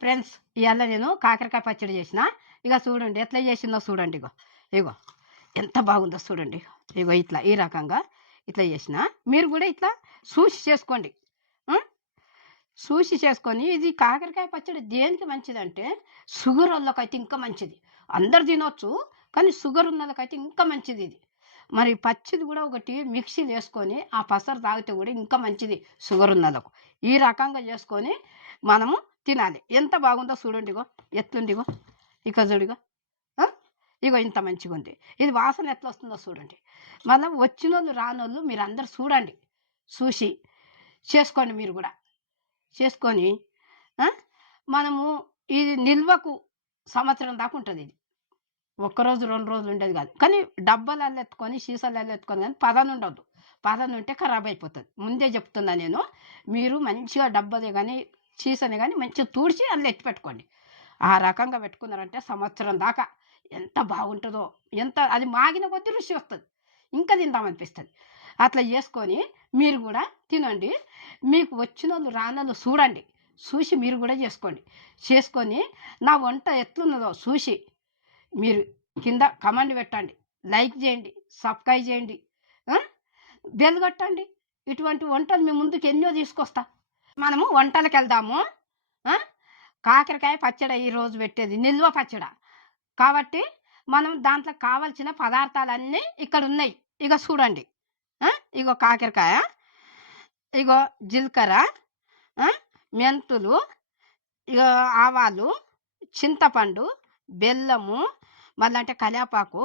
Friends ఇవాళ నేను కాకరకాయ పచ్చడి చేసిన. ఇక చూడండి ఎట్లా చేసిందో చూడండి. ఇగో ఇగో ఎంత బాగుందో చూడండి. ఇగో ఇట్లా ఈ రకంగా ఇట్లా చేసిన. మీరు కూడా ఇట్లా చూసి చేసుకోండి. ఉం? చూసి చేసుకొని ఇది కాకరకాయ పచ్చడి దేనికి మంచిదంటే షుగర్ వాళ్ళకైతే ఇంకా మంచిది. అందరు తినొచ్చు, కానీ షుగర్ ఉన్న వాళ్ళకైతే ఇంకా మంచిది ఇది. మరి పచ్చిది కూడా ఒకటి మిక్సీలు వేసుకొని ఆ పసరు తాగితే కూడా ఇంకా మంచిది షుగర్ ఉన్న వాళ్ళకు. ఈ రకంగా చేసుకొని మనము తినాలి. ఎంత బాగుందో చూడండి. ఇగో ఎట్లుండిగో ఇక చూడిగో. ఆ? ఇగో ఇంత మంచిగా ఉంది. ఇది వాసన ఎట్లా వస్తుందో చూడండి. మనం వచ్చినోళ్ళు రానోళ్ళు మీరు అందరు చూడండి, చూసి చేసుకోండి. మీరు కూడా చేసుకొని ఆ? మనము ఇది నిల్వకు సంవత్సరం దాకా ఉంటుంది. ఇది ఒక్కరోజు 2 రోజులు ఉండేది కాదు. కానీ డబ్బాలలో ఎత్తుకొని సీసాలలో ఎత్తుకొని కానీ పదన ఉండొద్దు. పదన ఉంటే ఖరాబ్ అయిపోతుంది. ముందే చెప్తున్నా నేను. మీరు మంచిగా డబ్బాది కానీ సీసాని కానీ మంచిగా తూడ్చి అందులో ఎత్తి పెట్టుకోండి. ఆ రకంగా పెట్టుకున్నారంటే సంవత్సరం దాకా ఎంత బాగుంటుందో. ఎంత అది మాగిన కొద్దీ రుచి వస్తుంది, ఇంకా తిందామనిపిస్తుంది. అట్లా చేసుకొని మీరు కూడా తినండి. మీకు వచ్చిన వాళ్ళు రానోళ్ళు చూడండి, చూసి మీరు కూడా చేసుకోండి. చేసుకొని నా వంట ఎట్లున్నదో చూసి మీరు కింద కమెంట్ పెట్టండి, లైక్ చేయండి, సబ్స్క్రైబ్ చేయండి, బెల్ కొట్టండి. ఇటువంటి వంటలు మీ ముందుకు ఎన్నో తీసుకొస్తా. మనము వంటలకు వెళ్దాము. కాకరకాయ పచ్చడి ఈరోజు పెట్టేది నిల్వ పచ్చడి కాబట్టి మనం దాంట్లో కావలసిన పదార్థాలన్నీ ఇక్కడ ఉన్నాయి. ఇక చూడండి. ఇగో కాకరకాయ, ఇగో జీలకర్ర, మెంతులు, ఇక ఆవాలు, చింతపండు, బెల్లము, మళ్ళీ అంటే కరివేపాకు,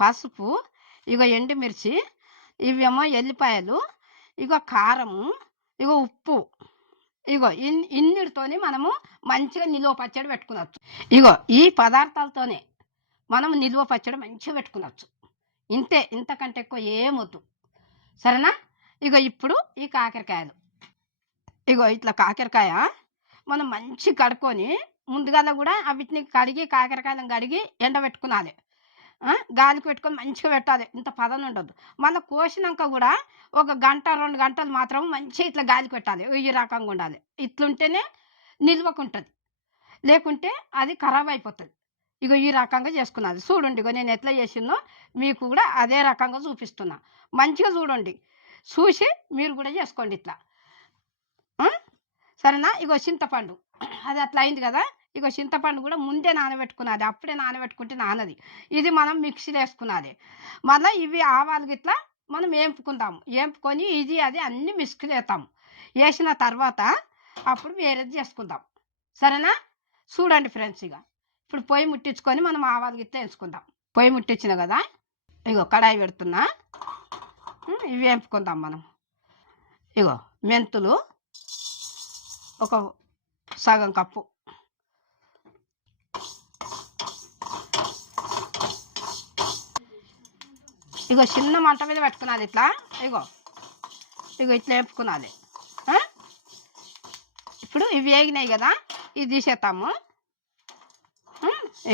పసుపు, ఇగో ఎండుమిర్చి, ఇవేమో ఎల్లిపాయలు, ఇగో కారము, ఇగో ఉప్పు. ఇగో ఇన్నిటితోని మనము మంచిగా నిల్వ పచ్చడి పెట్టుకునవచ్చు. ఇగో ఈ పదార్థాలతోనే మనం నిల్వ పచ్చడి మంచిగా పెట్టుకునవచ్చు. ఇంతే, ఇంతకంటే ఎక్కువ ఏమొద్దు. సరేనా? ఇగో ఇప్పుడు ఈ కాకరకాయలు, ఇగో ఇట్లా కాకరకాయ మనం మంచి కడుక్కొని ముందుగాల కూడా వీటిని కడిగి కాకరకాయలను కడిగి ఎండబెట్టుకునాలి. గాలికి పెట్టుకొని మంచిగా పెట్టాలి. ఇంత పదన ఉండదు. మళ్ళీ కోసినాక కూడా 1 గంట 2 గంటలు మాత్రం మంచిగా ఇట్లా గాలికి పెట్టాలి. ఈ రకంగా ఉండాలి. ఇట్లుంటేనే నిల్వకుంటుంది, లేకుంటే అది ఖరాబ్ అయిపోతుంది. ఇగో ఈ రకంగా చేసుకున్నది చూడండి. ఇగో నేను ఎట్లా చేసిందో మీకు కూడా అదే రకంగా చూపిస్తున్నా. మంచిగా చూడండి, చూసి మీరు కూడా చేసుకోండి ఇట్లా. సరేనా? ఇగో చింతపండు అది అట్లా అయింది కదా. ఇగో చింతపండు కూడా ముందే నానబెట్టుకున్నది, అప్పుడే నానబెట్టుకుంటే నానది. ఇది మనం మిక్సీలో వేసుకున్నది. మళ్ళీ ఇవి ఆవాలు గిట్లా మనం వేపుకుందాము. వేపుకొని ఇది అది అన్నీ మిక్సీలో వేస్తాము. వేసిన తర్వాత అప్పుడు వేరేది చేసుకుందాం. సరేనా? చూడండి ఫ్రెండ్స్. ఇప్పుడు పొయ్యి ముట్టించుకొని మనం ఆవాలు గిట్లా వేసుకుందాం. పొయ్యి ముట్టించిన కదా, ఇగో కడాయి పెడుతున్నా. ఇవి వేపుకుందాం మనం. ఇగో మెంతులు ఒక సగం కప్పు, ఇగో చిన్న మంట మీద పెట్టుకున్నది ఇట్లా. ఇగో ఇగో ఇట్లా వేపుకున్నది. ఇప్పుడు ఇవి వేగినాయి కదా, ఇవి తీసేస్తాము.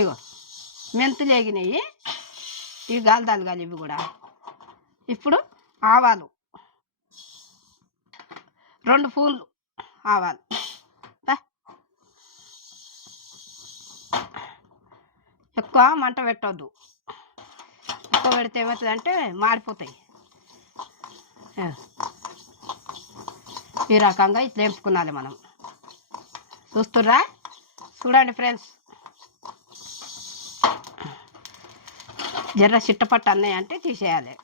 ఇగో మెంతులు వేగినాయి, ఇవి గాలిదాలు కాదు ఇవి కూడా. ఇప్పుడు ఆవాలు 2 స్పూన్లు ఆవాలు. ఎక్కువ మంట పెట్టొద్దు. ఎక్కువ పెడితే ఏమవుతుందంటే మాడిపోతాయి. ఈ రకంగా ఇట్లా వేపుకున్నాలి మనం. చూస్తుర్రా? చూడండి ఫ్రెండ్స్. జర్ర చిట్టపట్టు అన్నాయి అంటే తీసేయాలి.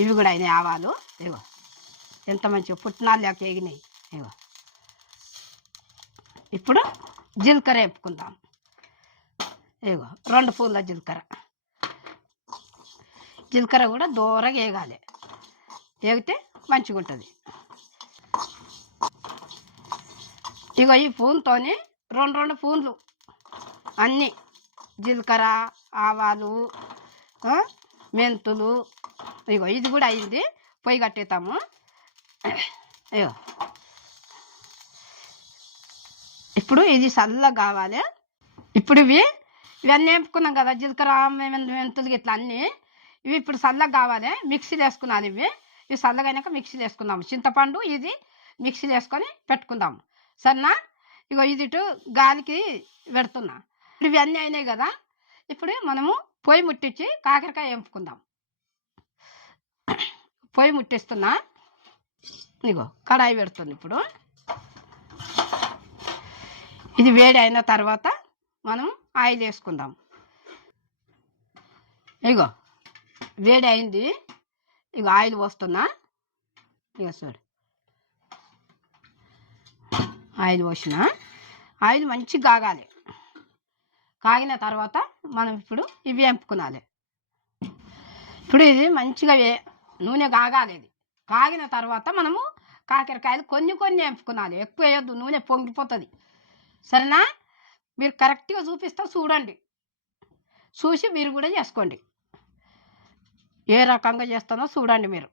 ఇవి కూడా అయినాయి ఆవాలు. ఇగో ఎంత మంచిగా పుట్నాలు లేక ఎగినాయి. ఇగో ఇప్పుడు జీలకర్ర వేపుకుందాం. ఇగో 2 స్పూన్ల జీలకర్ర. జీలకర్ర కూడా దూరగా వేగాలి, వేగితే మంచిగా ఉంటుంది. ఇగో ఈ స్పూన్తోని 2 స్పూన్లు అన్నీ జీలకర్ర, ఆవాలు, మెంతులు. ఇగో ఇది కూడా అయింది. పొయ్యి కట్టేస్తాము. ఇగో ఇప్పుడు ఇది చల్లగా కావాలి. ఇప్పుడు ఇవన్నీ వేపుకున్నాం కదా, జీలకర్ర మెంతులు ఇట్లా అన్నీ. ఇవి ఇప్పుడు చల్లగా కావాలి. మిక్సీలో వేసుకున్నాను. ఇవి ఇవి చల్లగైనాక మిక్సీలో వేసుకుందాం. చింతపండు ఇది మిక్సీలో వేసుకొని పెట్టుకుందాం. సరేనా? ఇగో ఇది ఇటు గాలికి పెడుతున్నా. ఇప్పుడు ఇవన్నీ అయినాయి కదా. ఇప్పుడు మనము పొయ్యి ముట్టించి కాకరకాయ వేపుకుందాం. పొయ్యి ముట్టిస్తున్నా. ఇగో కడాయి పెడుతుంది. ఇప్పుడు ఇది వేడి అయిన తర్వాత మనం ఆయిల్ వేసుకుందాం. ఇగో వేడి అయింది. ఇగో ఆయిల్ పోస్తున్నా. ఇగో చూడు, ఆయిల్ పోసిన. ఆయిల్ మంచిగా కాగాలి. కాగిన తర్వాత మనం ఇప్పుడు ఇవి వేపుకోవాలి. ఇప్పుడు ఇది మంచిగా నూనె కాగాలి. ఇది కాగిన తర్వాత మనము కాకరకాయలు కొన్ని కొన్ని వేపుకోవాలి. ఎక్కువ వేయొద్దు, నూనె పొంగిపోతుంది. సరేనా? మీరు కరెక్ట్గా చూపిస్తా, చూడండి. చూసి మీరు కూడా చేసుకోండి. ఏ రకంగా చేస్తానో చూడండి మీరు.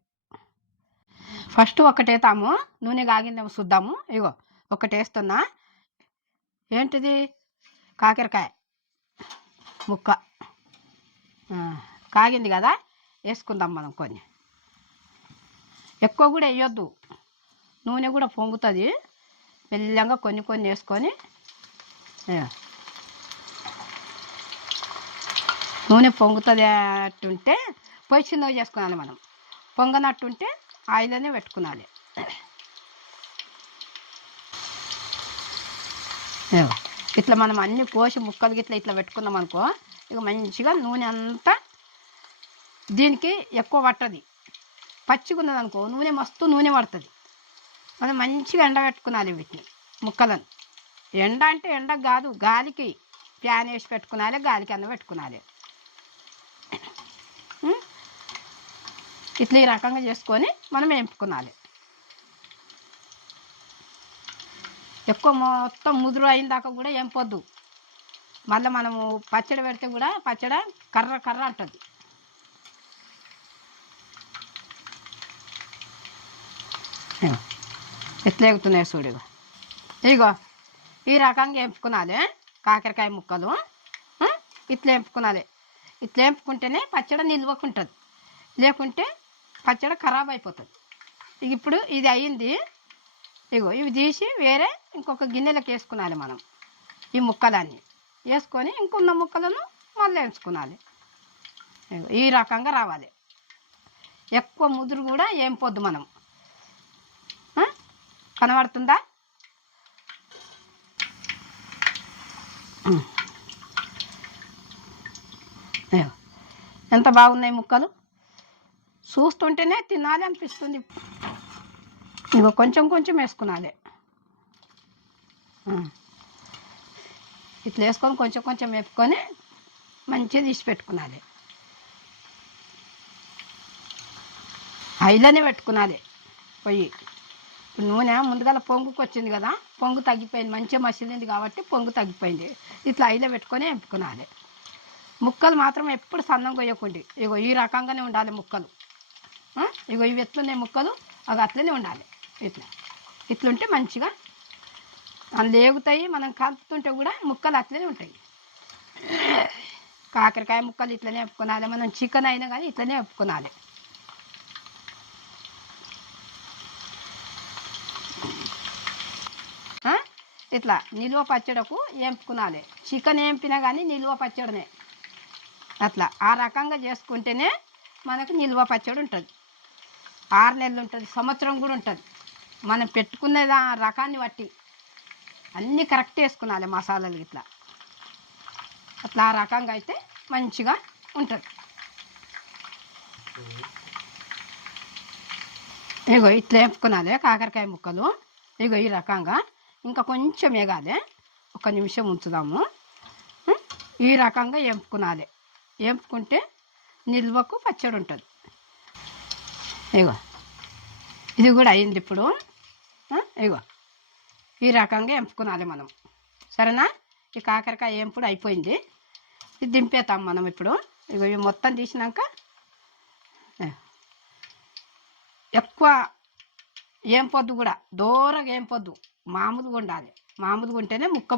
ఫస్ట్ ఒకటేతాము, నూనె కాగిందేమో చూద్దాము. ఇగో ఒకటి వేస్తున్నా. ఏంటిది? కాకరకాయ ముక్క కాగింది కదా, వేసుకుందాం మనం. కొన్ని ఎక్కువ కూడా వేయొద్దు, నూనె కూడా పొంగుతుంది. మెల్లంగా కొన్ని కొన్ని వేసుకొని నూనె పొంగుతుంది అట్టుంటే పొయ్యి చిన్నగా చేసుకున్నాలి. మనం పొంగనట్టుంటే ఆయిల్లోనే పెట్టుకున్నాలి. ఇట్లా మనం అన్ని కోసి ముక్కలు గిట్లా ఇట్లా పెట్టుకున్నాం అనుకో, ఇక మంచిగా నూనె అంతా దీనికి ఎక్కువ పట్టది. పచ్చిగా ఉన్నది అనుకో, నూనె మస్తు నూనె పడుతుంది. మనం మంచిగా ఎండబెట్టుకున్నాలి వీటిని, ముక్కలను. ఎండ అంటే ఎండ కాదు, గాలికి ప్యాన్ వేసి పెట్టుకున్నాలి, గాలికి అన్న పెట్టుకున్నాలి. ఇట్లా ఈ రకంగా చేసుకొని మనం వేపుకోవాలి. ఎక్కువ మొత్తం ముదురు అయిన దాకా కూడా వేపొద్దు. మళ్ళీ మనము పచ్చడి పెడితే కూడా పచ్చడి కర్ర కర్ర అంటుంది. ఎట్లా ఎగుతున్నాయి చూడు. ఇగో ఈ రకంగా వేపుకోవాలి కాకరకాయ ముక్కలు. ఇట్లా వేపుకోవాలి. ఇట్లా వేపుకుంటేనే పచ్చడి నిల్వకుంటుంది, లేకుంటే పచ్చడి ఖరాబ్ అయిపోతుంది. ఇప్పుడు ఇది అయ్యింది. ఇగో ఇవి తీసి వేరే ఇంకొక గిన్నెలకు వేసుకున్నాలి మనం. ఈ ముక్కలన్నీ వేసుకొని ఇంకున్న ముక్కలను మళ్ళీ వేసుకున్నాలి. ఈ రకంగా రావాలి. ఎక్కువ ముదురు కూడా వేంపొద్దు మనం. కనబడుతుందా? ఎంత బాగున్నాయి ముక్కలు, చూస్తుంటేనే తినాలి అనిపిస్తుంది. ఇగో కొంచెం కొంచెం వేసుకున్నాలి. ఇట్లా వేసుకొని కొంచెం కొంచెం వేపుకొని మంచిగా తీసి పెట్టుకున్నాలి. ఆయిల్లోనే పెట్టుకున్నాలి పొయ్యి. ఇప్పుడు నూనె ముందుగా పొంగుకు వచ్చింది కదా, పొంగు తగ్గిపోయింది, మంచిగా మసిలింది కాబట్టి పొంగు తగ్గిపోయింది. ఇట్లా ఆయిల్లో పెట్టుకొని వేపుకున్నాలి. ముక్కలు మాత్రం ఎప్పుడు సన్నం కొయ్యకండి. ఇగో ఈ రకంగానే ఉండాలి ముక్కలు. ఇగో ఇవి ఎట్లున్నాయి ముక్కలు, అవి అట్లనే ఉండాలి. ఇట్లుంటే మంచిగా అందులో ఏగుతాయి. మనం కలుపుతుంటే కూడా ముక్కలు అట్లనే ఉంటాయి. కాకరకాయ ముక్కలు ఇట్లనే వేపుకోవాలి. మనం చికెన్ అయినా కానీ ఇట్లనే వేపుకోవాలి. ఇట్లా నిల్వ పచ్చడకు వేపుకోవాలి. చికెన్ వేపినా కానీ నిల్వ పచ్చడినే. అట్లా ఆ రకంగా చేసుకుంటేనే మనకు నిల్వ పచ్చడి ఉంటుంది. 6 నెలలు ఉంటుంది, సంవత్సరం కూడా ఉంటుంది. మనం పెట్టుకునే రకాన్ని బట్టి అన్నీ కరెక్ట్ వేసుకున్నాలి మసాలాలు ఇట్లా. అట్లా ఆ రకంగా అయితే మంచిగా ఉంటుంది. ఇగో ఇట్లా వేపుకున్నాలి కాకరకాయ ముక్కలు. ఇగో ఈ రకంగా ఇంకా కొంచెం వేగాలి. 1 నిమిషం ఉంచుదాము. ఈ రకంగా వేపుకున్నాలి. వేపుకుంటే నిల్వకు పచ్చడి ఉంటుంది. ఇగో ఇది కూడా అయింది. ఇప్పుడు ఇగో ఈ రకంగా వేపుకోవాలి మనం. సరేనా? ఈ కాకరకాయ వేపుడు అయిపోయింది. ఇది దింపేతాం మనం ఇప్పుడు. ఇగో ఇవి మొత్తం తీసినాక ఎక్కువ వేంపొద్దు కూడా, దూరంగా వేంపొద్దు, మామూలుగా ఉండాలి. మామూలుగా ఉంటేనే ముక్క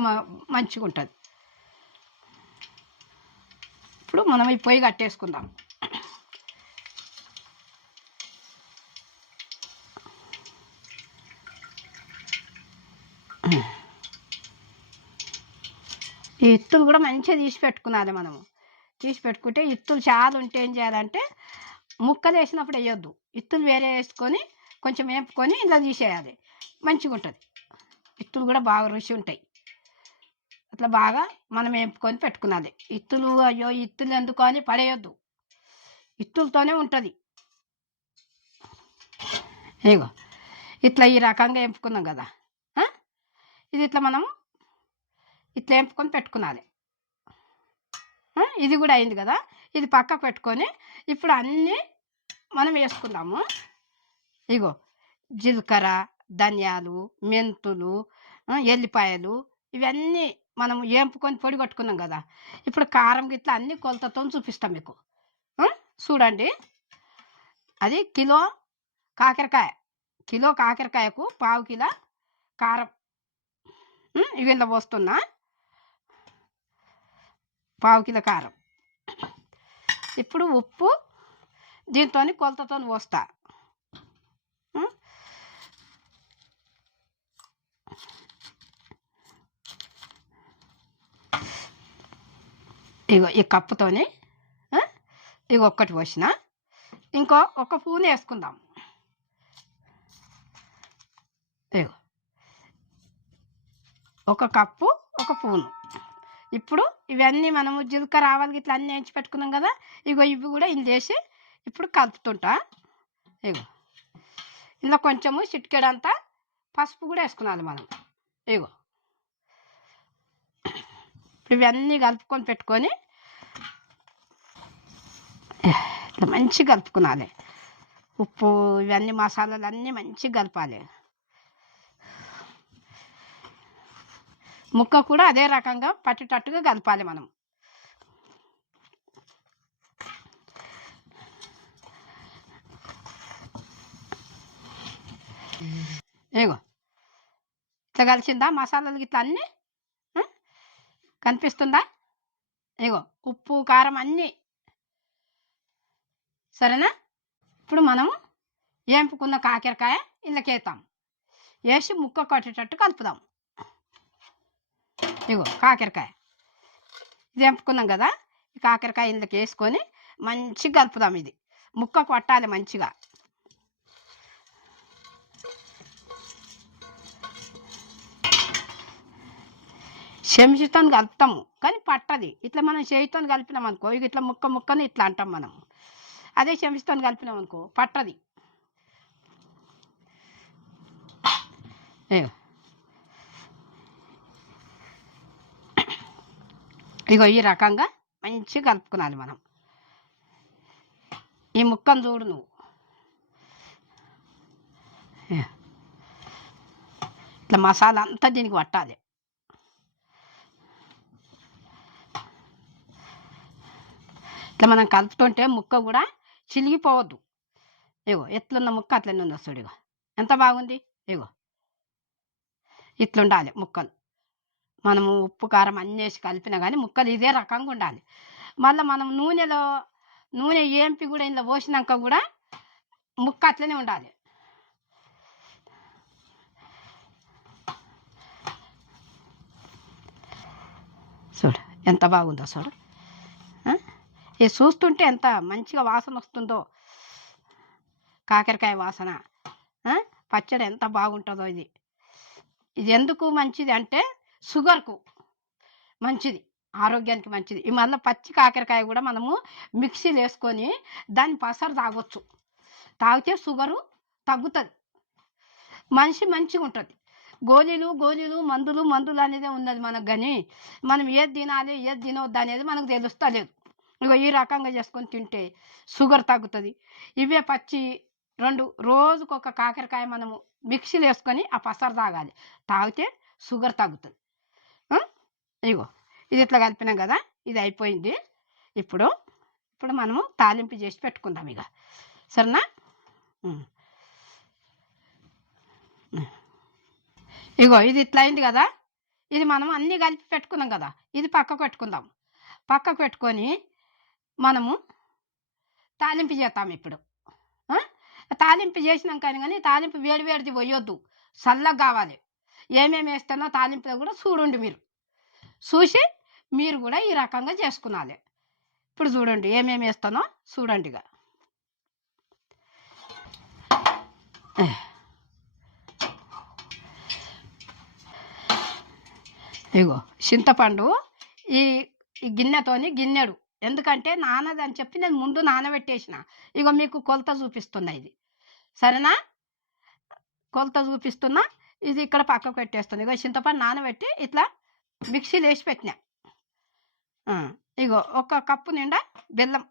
మంచిగా ఉంటుంది. ఇప్పుడు మనం ఈ పొయ్యి కట్టేసుకుందాం. ఈ ఇత్తులు కూడా మంచిగా తీసి పెట్టుకున్నాలి మనము. తీసి పెట్టుకుంటే ఇత్తులు చాలా ఉంటే ఏం చేయాలంటే ముక్కలు వేసినప్పుడు వేయొద్దు, ఇత్తులు వేరే వేసుకొని కొంచెం వేపుకొని ఇలా తీసేయాలి, మంచిగా ఉంటుంది. ఇత్తులు కూడా బాగా రుచి ఉంటాయి. అట్లా బాగా మనం వేపుకొని పెట్టుకున్నది. ఇత్తులు అయ్యో ఇత్తులు ఎందుకు అని పడేయొద్దు, ఇత్తులతోనే ఉంటుంది. ఇగో ఇట్లా ఈ రకంగా వేపుకున్నాం కదా, ఇది ఇట్లా మనం ఇట్లా వేపుకొని పెట్టుకున్నది. ఇది కూడా అయింది కదా, ఇది పక్కకు పెట్టుకొని ఇప్పుడు అన్నీ మనం వేసుకుందాము. ఇగో జీలకర్ర, ధనియాలు, మెంతులు, ఎల్లిపాయలు ఇవన్నీ మనం వేపుకొని పొడి కొట్టుకున్నాం కదా. ఇప్పుడు కారం గిట్లా అన్నీ కొలతతో చూపిస్తాం మీకు. చూడండి, అది కిలో కాకరకాయకు పావు కిలో కారం ఇవి ఇంత పోస్తున్నా, పావు కిలో కారం. ఇప్పుడు ఉప్పు దీంతో కొలతతో పోస్తా. ఇగో ఈ కప్పుతోని ఇగో ఒక్కటి పోసిన, ఒక స్పూన్ వేసుకుందాం. ఇగో ఒక కప్పు ఒక స్పూను. ఇప్పుడు ఇవన్నీ మనము జీలకర్ర ఆవాలు ఇట్లా అన్నీ వేయించి పెట్టుకున్నాం కదా, ఇగో ఇవి కూడా ఇందులో వేసి ఇప్పుడు కలుపుతుంటా. ఇగో ఇందులో కొంచెము చిటికెడంతా పసుపు కూడా వేసుకున్నాను మనం. ఇగో ఇవన్నీ కలుపుకొని పెట్టుకొని ఇట్లా మంచిగా కలుపుకున్నాలి. ఉప్పు ఇవన్నీ మసాలాలు అన్నీ మంచిగా కలపాలి. ముక్క కూడా అదే రకంగా పట్టేటట్టుగా కలపాలి మనం. ఇగో ఇట్లా కలిసిందా మసాలాలు ఇట్లా అన్నీ కనిపిస్తుందా? ఇగో ఉప్పు కారం అన్నీ సరేనా. ఇప్పుడు మనం వేపుకున్న కాకరకాయ ఇందులోకి వేస్తాం, వేసి ముక్క కొట్టేటట్టు కలుపుదాం. ఇగో కాకరకాయ ఇది వేపుకున్నాం కదా, ఈ కాకరకాయ ఇందులోకి వేసుకొని మంచిగా కలుపుదాం. ఇది ముక్క కొట్టాలి మంచిగా. చెంచాతో కలుపుతాము కానీ పట్టది. ఇట్లా మనం చేయితో కలిపినాం అనుకో, ఇట్లా ముక్కని ఇట్లా అంటాం మనం. అదే చెంచాతో కలిపినాం అనుకో పట్టది. ఇగో ఈ రకంగా మంచిగా కలుపుకున్నాలి మనం. ఈ ముక్కను చూడు నువ్వు, ఇట్లా మసాలా అంతా దీనికి పట్టాలి. ఇట్లా మనం కలుపుతుంటే ముక్క కూడా చిలిగిపోవద్దు. ఇగో ఎట్లున్న ముక్క అట్లనే ఉంది వస్తాడు. ఇగో ఎంత బాగుంది. ఇగో ఇట్లుండాలి ముక్కలు. మనము ఉప్పు కారం అన్నీ వేసి కలిపినా కానీ ముక్కలు ఇదే రకంగా ఉండాలి. మళ్ళీ మనం నూనె ఏంపి కూడా ఇందులో పోసినాక కూడా ముక్క అట్లనే ఉండాలి. చూడు ఎంత బాగుందో చూడు. ఇది చూస్తుంటే ఎంత మంచిగా వాసన వస్తుందో, కాకరకాయ వాసన. పచ్చడి ఎంత బాగుంటుందో. ఇది ఎందుకు మంచిది అంటే షుగర్కు మంచిది, ఆరోగ్యానికి మంచిది. ఈ మళ్ళీ పచ్చి కాకరకాయ కూడా మనము మిక్సీలో వేసుకొని దాని పసరు తాగొచ్చు. తాగితే షుగరు తగ్గుతుంది, మనిషి మంచిగా ఉంటుంది. గోళీలు మందులు అనేది ఉన్నది మనకు, కానీ మనం ఏది తినాలి ఏది తినవద్దు అనేది మనకు తెలుస్తలేదు. ఇక ఈ రకంగా చేసుకొని తింటే షుగర్ తగ్గుతుంది. ఇవే పచ్చి రోజుకొక కాకరకాయ మనము మిక్సీలో వేసుకొని ఆ పసరు తాగాలి, తాగితే షుగర్ తగ్గుతుంది. ఇగో ఇది ఇట్లా కలిపినాం కదా, ఇది అయిపోయింది. ఇప్పుడు మనము తాలింపు చేసి పెట్టుకుందాం ఇక, సరేనా. ఇగో ఇది ఇట్లా అయింది కదా, ఇది మనం అన్నీ కలిపి పెట్టుకున్నాం కదా, ఇది పక్కకు పెట్టుకుందాం. పక్కకు పెట్టుకొని మనము తాలింపు చేస్తాం ఇప్పుడు. తాలింపు చేసినాం కానీ తాలింపు వేడిది పోయొద్దు, చల్లగా కావాలి. ఏమేమి వేస్తానో తాలింపులో కూడా చూడండి. మీరు చూసి మీరు కూడా ఈ రకంగా చేసుకునాలి. ఇప్పుడు చూడండి ఏమేమి వేస్తానో చూడండి. ఇగో చింతపండు ఈ గిన్నెతోని గిన్నెడు, ఎందుకంటే నానదని చెప్పి నేను ముందు నానబెట్టేసిన. ఇగో మీకు కొలత చూపిస్తున్నా ఇది, సరేనా? కొలత చూపిస్తున్నా. ఇది ఇక్కడ పక్కకు పెట్టేస్తుంది. ఇగో చింతపండు నానబెట్టి ఇట్లా మిక్సీలో వేసి పెట్టినా. ఇగో 1 కప్పు నిండా బెల్లం.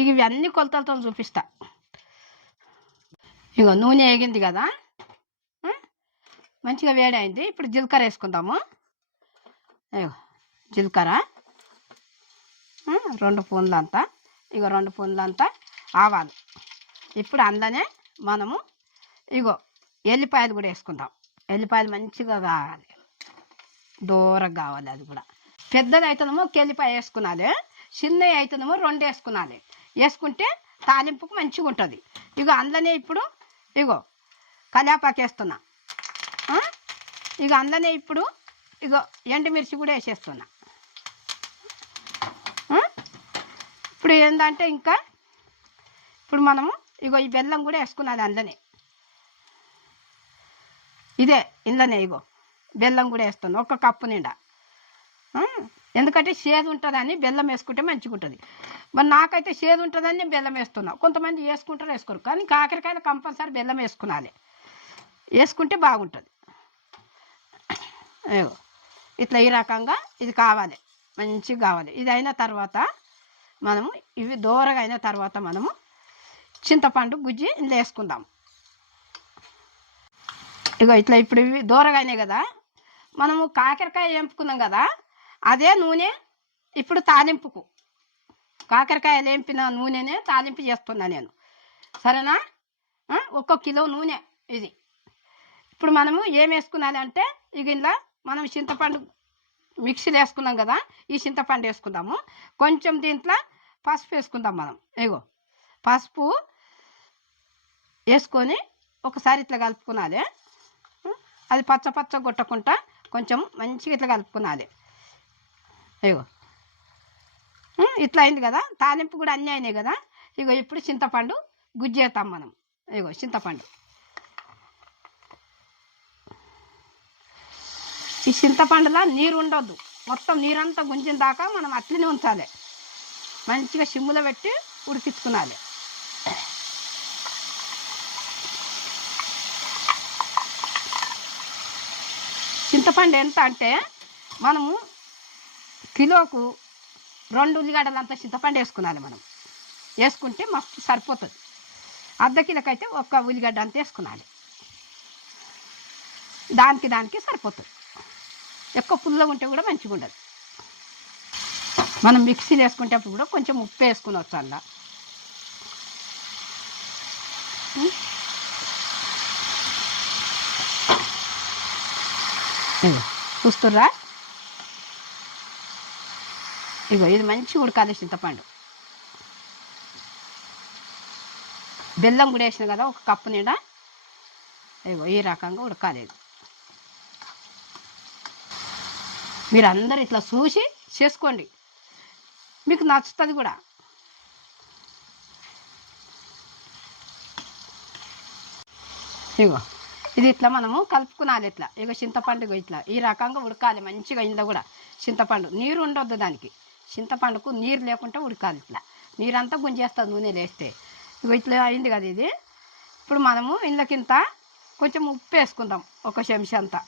ఇవన్నీ కొలతలతో చూపిస్తా. ఇగో నూనె వేగింది కదా, మంచిగా వేడైంది. ఇప్పుడు జీలకర్ర వేసుకుందాము. ఇగో జీలకర్ర 2 స్పూన్లంతా. ఇగో 2 స్పూన్లంతా ఆవాలు. ఇప్పుడు అందులోనే మనము ఇగో ఎల్లిపాయలు కూడా వేసుకుందాం. ఎల్లిపాయలు మంచిగా కావాలి, దూరంగా కావాలి. అది కూడా పెద్దది అయితేనేమో 1 ఎల్లిపాయ వేసుకున్నాలి, చిన్నవి అయితేనేమో 2 వేసుకున్నాలి. వేసుకుంటే తాలింపుకు మంచిగా ఉంటుంది. ఇగో అందులోనే ఇప్పుడు ఇగో కరివేపాకు వేస్తున్నా. ఇగో అందులోనే ఇప్పుడు ఇగో ఎండుమిర్చి కూడా వేసేస్తున్నా. ఇప్పుడు ఏంటంటే ఇంకా ఇప్పుడు మనము ఇగో ఈ బెల్లం కూడా వేసుకున్నది అందులోనే. ఇదే ఇందులోనే ఇగో బెల్లం కూడా వేస్తున్నాను 1 కప్పు నిండా. ఎందుకంటే చేదు ఉంటుందని బెల్లం వేసుకుంటే మంచిగా ఉంటుంది. మరి నాకైతే చేదు ఉంటుందని నేను బెల్లం వేస్తున్నా. కొంతమంది వేసుకుంటారు, వేసుకోరు, కానీ కాకరకాయలు కంపల్సరీ బెల్లం వేసుకునాలి, వేసుకుంటే బాగుంటుంది. ఇట్లా ఈ రకంగా ఇది కావాలి, మంచిగా కావాలి. ఇది అయిన తర్వాత మనము ఇవి దూరగా అయిన తర్వాత మనము చింతపండు గుజ్జి ఇందులో వేసుకుందాం. ఇగో ఇట్లా ఇప్పుడు ఇవి దూరగా అయినాయి కదా, మనము కాకరకాయ వేంపుకున్నాం కదా, అదే నూనె ఇప్పుడు తాలింపుకు, కాకరకాయలు వేంపిన నూనెనే తాలింపు చేస్తున్నా నేను, సరేనా? 1 కిలో నూనె ఇది. ఇప్పుడు మనము ఏం వేసుకున్నాలి అంటే ఇక ఇందులో మనం చింతపండు మిక్సీలో వేసుకున్నాం కదా, ఈ చింతపండు వేసుకుందాము. కొంచెం దీంట్లో పసుపు వేసుకుందాం మనం. ఇగో పసుపు వేసుకొని ఒకసారి ఇట్లా కలుపుకునాలి. అది పచ్చ పచ్చ కొట్టకుండా కొంచెం మంచిగా ఇట్లా కలుపుకునాలి. ఇగో ఇట్లా అయింది కదా, తాలింపు కూడా అన్నీ అయినాయి కదా. ఇగో ఇప్పుడు చింతపండు గుజ్జేస్తాం మనం. ఇగో చింతపండు, ఈ చింతపండులో నీరు ఉండొద్దు, మొత్తం నీరంతా గుంజిన దాకా మనం అట్లనే ఉంచాలి. మంచిగా సిమ్ములో పెట్టి ఉడికించుకునాలి. చింతపండు ఎంత అంటే మనము కిలోకు 2 ఉల్లిగడ్డలంతా చింతపండు వేసుకునాలి మనం. వేసుకుంటే మస్తు సరిపోతుంది. అర్ధ కిలోకైతే 1 ఉల్లిగడ్డ అంత వేసుకునాలి. దానికి సరిపోతుంది. ఎక్కువ పుల్లగా ఉంటే కూడా మంచిగా ఉండదు. మనం మిక్సీలో వేసుకునేటప్పుడు కూడా కొంచెం ఉప్పు వేసుకునవచ్చు అలా. ఇగో చూస్తుర్రా, ఇగో ఇది మంచిగా ఉడకాలి చింతపండు. బెల్లం కూడా వేసిన కదా 1 కప్పు నిండా. ఇగో ఈ రకంగా ఉడకాలి. మీరు అందరు ఇట్లా చూసి చేసుకోండి, మీకు నచ్చుతుంది కూడా. ఇగో ఇది ఇట్లా మనము కలుపుకునాలి. ఇట్లా ఇగో చింతపండు ఇట్లా ఈ రకంగా ఉడకాలి మంచిగా. ఇందులో కూడా చింతపండు నీరు ఉండొద్దు, దానికి చింతపండుకు నీరు లేకుండా ఉడకాలి. ఇట్లా నీరంతా గుంజేస్తుంది నూనె వేస్తే. ఇగో ఇట్లా అయింది కదా ఇది. ఇప్పుడు మనము ఇందులోకింత కొంచెం ఉప్పు వేసుకుందాం, 1 చెంచా అంతా.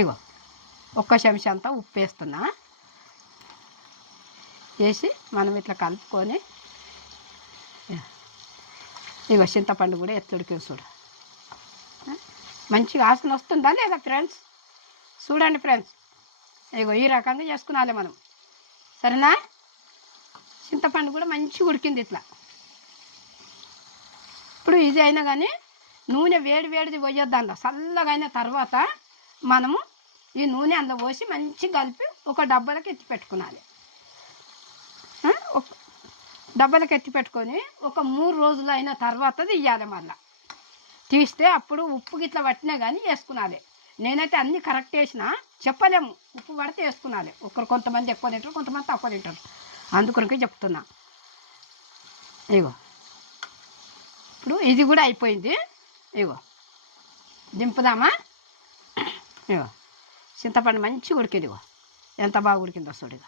ఇగో 1 చెంచా అంతా ఉప్పు వేస్తున్నా. వేసి మనం ఇట్లా కలుపుకొని ఇగో చింతపండు కూడా ఎత్తుడికి చూడు, మంచిగా వాసన వస్తుందా లేదా ఫ్రెండ్స్? చూడండి ఫ్రెండ్స్, ఇగో ఈ రకంగా చేసుకునాలి మనం, సరేనా? చింతపండు కూడా మంచిగా ఉడికింది ఇట్లా. ఇప్పుడు ఇది అయినా కానీ నూనె వేడిది పోయొద్దు. అందులో చల్లగా అయిన తర్వాత మనము ఈ నూనె అందులో పోసి మంచిగా కలిపి 1 డబ్బాలకు ఎత్తి పెట్టుకునాలి. డబ్బాలకు ఎత్తి పెట్టుకొని ఒక 3 రోజులు అయిన తర్వాత ఇవ్వాలి మళ్ళీ. తీస్తే అప్పుడు ఉప్పు గిట్లా పట్టినా కానీ వేసుకునాలి. నేనైతే అన్నీ కరెక్ట్ వేసిన, చెప్పలేము, ఉప్పు పడితే వేసుకునాలి. కొంతమంది ఎక్కువ తింటారు, కొంతమంది తక్కువ తింటారు, అందుకొరకే చెప్తున్నా. ఇగో ఇప్పుడు ఇది కూడా అయిపోయింది. ఇగో దింపుదామా. ఇగో చింతపండు మంచిగా ఉడికింది. ఇగో ఎంత బాగా ఉడికిందో చూడు.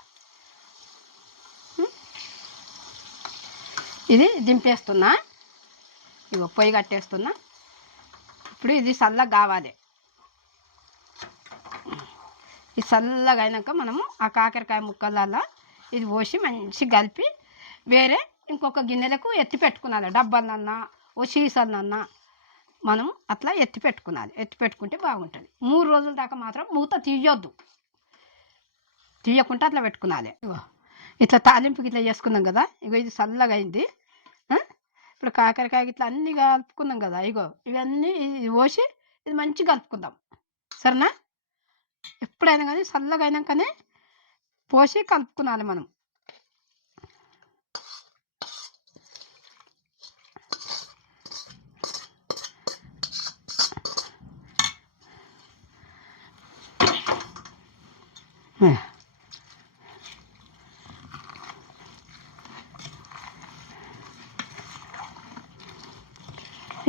ఇది దింపేస్తున్నా. ఇగో పొయ్యి కట్టేస్తున్నా. ఇప్పుడు ఇది చల్లగా కావాలి. ఇది చల్లగా అయినాక మనము ఆ కాకరకాయ ముక్కలల్లో ఇది పోసి మంచిగా కలిపి వేరే ఇంకొక గిన్నెలకు ఎత్తి పెట్టుకున్నాలి. డబ్బాలన్నా ఓ సీసాలన్నా మనం అట్లా ఎత్తి పెట్టుకున్నాలి. ఎత్తి పెట్టుకుంటే బాగుంటుంది. 3 రోజుల దాకా మాత్రం మూత తీయొద్దు, తీయకుండా అట్లా పెట్టుకున్నాలి. ఇగో ఇట్లా తాలింపుకి ఇట్లా చేసుకున్నాం కదా. ఇగో ఇది చల్లగా అయింది. ఇప్పుడు కాకరకాయ ఇట్లా అన్నీ కలుపుకున్నాం కదా. ఇగో ఇవన్నీ పోసి ఇది మంచిగా కలుపుకుందాం, సరేనా. ఎప్పుడైనా కానీ చల్లగా అయినాకనే పోసి కలుపుకున్నాలి మనం.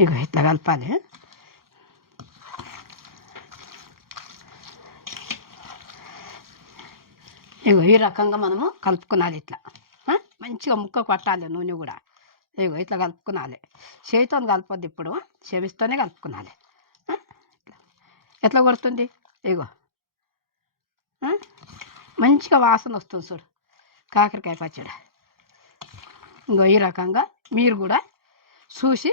ఇగో ఇట్లా కలపాలి. ఇగో ఈ రకంగా మనము కలుపుకునాలి. ఇట్లా మంచిగా ముక్క కొట్టాలి, నూనె కూడా. ఇగో ఇట్లా కలుపుకునాలి. చేతితో కలపొద్దు, ఇప్పుడు చెవిస్తోనే కలుపుకునాలి. ఎట్లా కొడుతుంది. ఇగో మంచిగా వాసన వస్తుంది చూడు కాకరకాయ పచ్చడి. ఇంకో ఈ రకంగా మీరు కూడా చూసి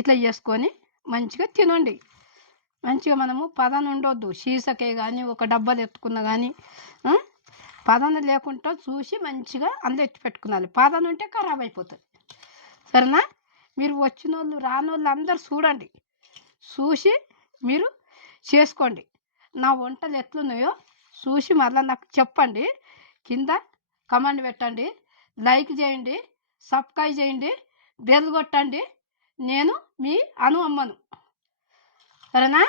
ఇట్లా చేసుకొని మంచిగా తినండి. మంచిగా మనము పదన ఉండొద్దు. సీసకే కానీ ఒక డబ్బాలు ఎత్తుకున్నా కానీ పదన లేకుండా చూసి మంచిగా అందులో ఎత్తి పెట్టుకున్నాలి. పదన ఉంటే ఖరాబ్ అయిపోతుంది, సరేనా. మీరు వచ్చిన వాళ్ళు రాని వాళ్ళు అందరు చూడండి, చూసి మీరు చేసుకోండి. నా వంటలు ఎట్లున్నాయో చూసి మళ్ళీ నాకు చెప్పండి. కింద కమెంట్ పెట్టండి, లైక్ చేయండి, సబ్స్క్రైబ్ చేయండి, బెల్ కొట్టండి. నేను మీ అను అమ్మను, సరేనా.